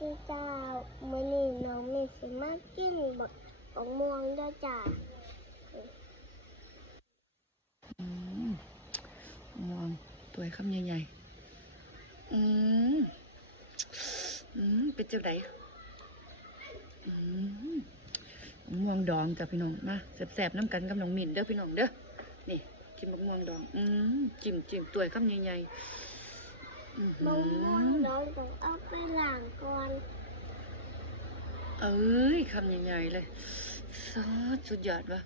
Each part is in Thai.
ดีจ้ามื้อนี้น้องมีสิมากินบักบักม่วงด้จ้าอืมมองตัวคำใหญ่ๆ อืมอืมเป็นเจ้าไดอืมมะม่วงดองจ้ะพี่น้องมาแสบๆน้ำกันกับน้องมินเด้อพี่น้องเด้อ นี่กินมะม่วงดอง อืมจิ้มจิ้มตัวคำใหญ่ๆ มะม่วงมน้องต้องเอาไปล้างก่อนเอ้ยคำใหญ่ๆเลยซอสสุดยอดวะ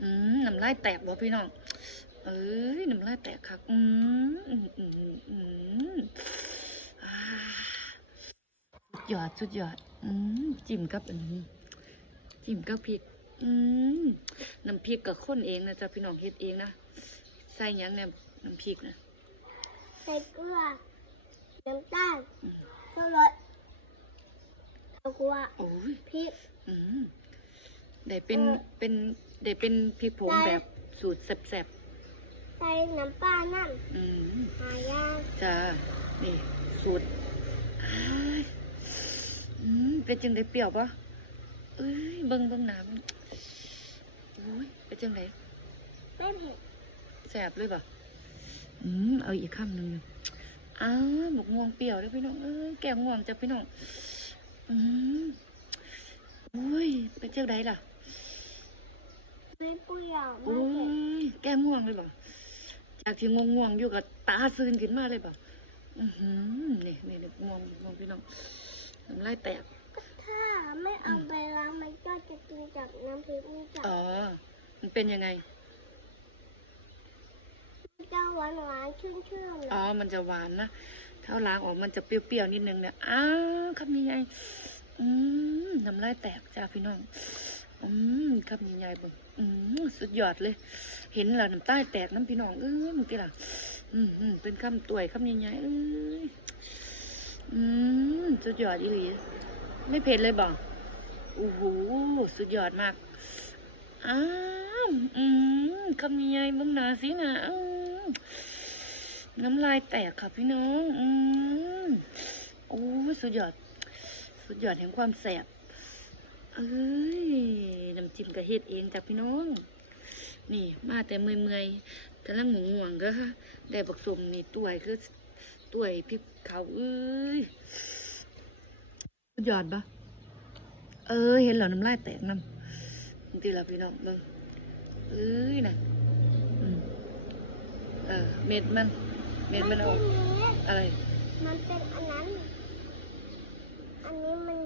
อืมน้ำลายแตกบ่พี่น้อง เอ้ยน้ำลายแตกคักอืมอืมอืมอืมอืมอ่าสุดยอดสุดยอดอืมจิ้มกับอันนี้จิ้มกับพริกอืมน้ำพริกกับข้นเองนะจ๊ะพี่น้องเฮ็ดเองนะใส่หยังเนี่ยน้ำพริกนะใส่เกลือ น้ำตาลอืมชูรสข้าวคั่วโอ้ยพริก อืมได้เป็นเออ เป็นได้เป็นพริกผงใส่แบบสูตรแซ่บใส่น้ำปลานั่นๆอืมหายากจ้านี่สูตรอ้ายอืมเป็นจังไดเปรี้ยวปะเอ้ยเบิ่งเบิ่งหน้ำมันอุ้ยเป็นจังได ไม่เผ็ดแสบเลยปะอืม เอาอีกคำหนึ่งเลย อ้าวหมกม่วงเปรี้ยวเลยพี่น้องเอ้ยแกงม่วงจ้ะพี่น้องอืมอุ้ยเป็นจังไดล่ะไม่เปรี้ยวไม่อุ้เผ็ดยแกงม่วงเลยปะจากที่ง่วงๆอยู่กับตาซื่นขึ้นมาเลยปะอือหือนี่นี่นี่ม่วงม่วงพี่น้องน้ำลายแตกถ้าไม่เอาไปล้างมันก็จะกินจากน้ำพริกนี่จ้ะอ๋อมันเป็นยังไงมันจะ หวานหวานชื่นชื่นๆอ๋อ มันจะหวานนะ ถ้าล้างออกมันจะเปรี้ยวๆนิดนึงเนี่ย อ้าวคำใหญ่ๆอืมน้ำลายแตกจ้าพี่น้อง อืมคำใหญ่ๆเบิ่งอืมสุดยอดเลย เห็นแล้วน้ำใต้แตกน้ำพี่น้อง เอ้ยมึงกี่ล่ะ อืมอืมเป็นคำตัวยคำใหญ่ๆเอ้ย อืมสุดยอดอีหลีไม่เผ็ดเลยบ่โอ้โห สุดยอดมาก อ้าว อืมคำใหญ่ๆมึงหนาสินะอื น้ำลายแตกค่ะพี่น้อง อืมโอ้สุดยอด สุดยอดแห่งความแสบเอ้ยน้ำจิ้มกระเฮ็ดเองจ้ะพี่น้อง นี่มาแต่เมื่อยๆกำลังง่วงๆก็ได้บักสมนี่ตัวยคือตัวยพริกเขาเอ้ยสุดยอดปะเอ้ยเห็นเหรอน้ำลายแตกน้ำจริงๆแล้วพี่น้องเบิ่งเอ้ยนะ เออเม็ดมัน เม็ดมันออกไใช่เม็ดอะไร มันเป็นอันนั้น อันนี้มัน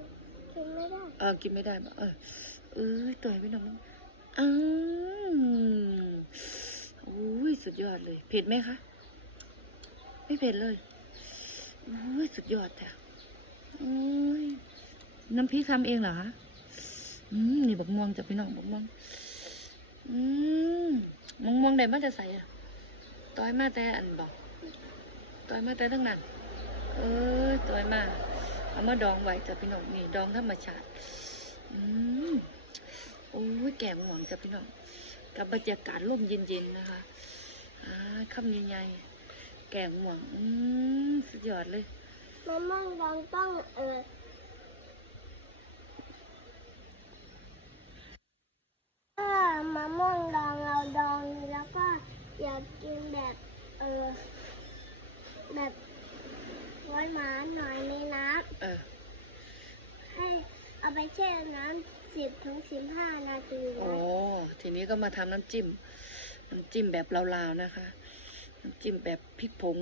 กินไม่ได้ เออ กินไม่ได้ปะเออเอ้ยตัวพี่น้องอืมอุ้ยสุดยอดเลย เผ็ดไหมคะ ไม่เผ็ดเลยอุ้ยสุดยอดจ้ะอุ้ยน้ำพริกทำเองเหรอคะอืมนี่บักม่วงจะพี่น้องบักม่วงอืมมะม่วงใดมันจะใส่อะ ต้อยมาแต่อันบอกต้อยมาแต่ทั้งนั้น เออต้อยมา เอามาดองไว้จ้ะพี่น้องนี่ดองธรรมชาติ อืมโอ้ยแกงหวงจ้ะพี่น้องกับบรรยากาศร่มเย็นๆนะคะ อ่าคำใหญ่ๆแกงหวง อืมสุดยอดเลยมะม่วงดองต้องเออถ้ามะม่วงดองเราดองแล้วก็อยากกินแบบเออแบบหวานหวานๆหน่อยในน้ เออำให้เอาไป แช่น้ำสิบถึงสิบห้านาทีโอ้นะทีนี้ก็มาทำน้ำจิ้ม น้ำจิ้มแบบลาวๆนะคะ น้ำจิ้มแบบพริกผง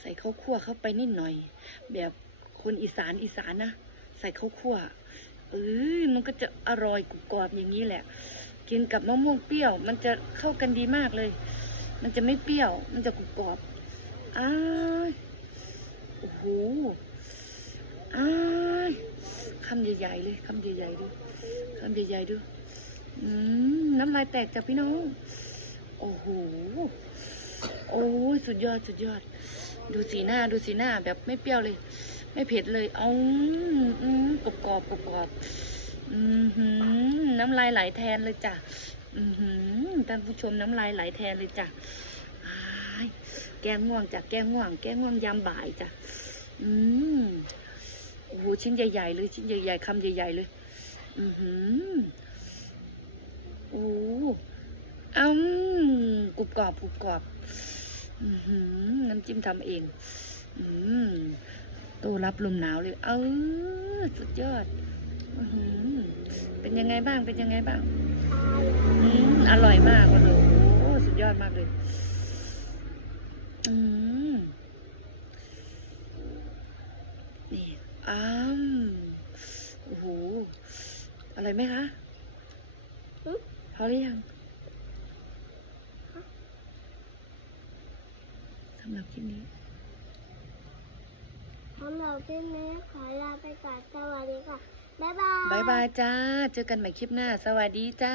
ใส่ข้าวคั่วเข้าไปนิดหน่อย แบบคนอีสานอีสานนะ ใส่ข้าวคั่วเอ้ยมันก็จะอร่อยกรุบกรอบอย่างนี้แหละ กินกับมะม่วงเปรี้ยว มันจะเข้ากันดีมากเลย มันจะไม่เปรี้ยว มันจะกรุบกรอบอ้ายโอ้โห อ้ายคำใหญ่ๆเลยคำใหญ่ๆดูคำใหญ่ๆดูอืมน้ำลายแตกจากพี่น้อง โอ้โห โอ้ยสุดยอดสุดยอด ดูสีหน้าดูสีหน้าแบบไม่เปรี้ยวเลย ไม่เผ็ดเลย เอาอืมกรอบกรอบกรอบกรอบอืมน้ำลายไหลแทนเลยจ้ะอืมท่านผู้ชมน้ำลายไหลแทนเลยจ้ะแกงง่วงจ้ะแกงง่วง แกงง่วงยามบ่ายจ้ะอืม ชิ้นใหญ่ๆเลยชิ้นใหญ่ๆคำใหญ่ ๆ เลย อือหือโอ้อ้ำกรุบกรอบกรุบกรอบ อือหือน้ำจิ้มทำเอง อืมโตรับลมหนาวเลย เออสุดยอด อือหือเป็นยังไงบ้างเป็นยังไงบ้างอืมอร่อยมากเลยโอ้สุดยอดมากเลย อืมนี่อ้ามโอ้โห อร่อยไหมคะหึพอหรือยังสำหรับคลิปนี้สำหรับคลิปนี้ขอลาไปก่อนสวัสดีค่ะ บ๊ายบายบายบายจ้า เจอกันใหม่คลิปหน้า สวัสดีจ้า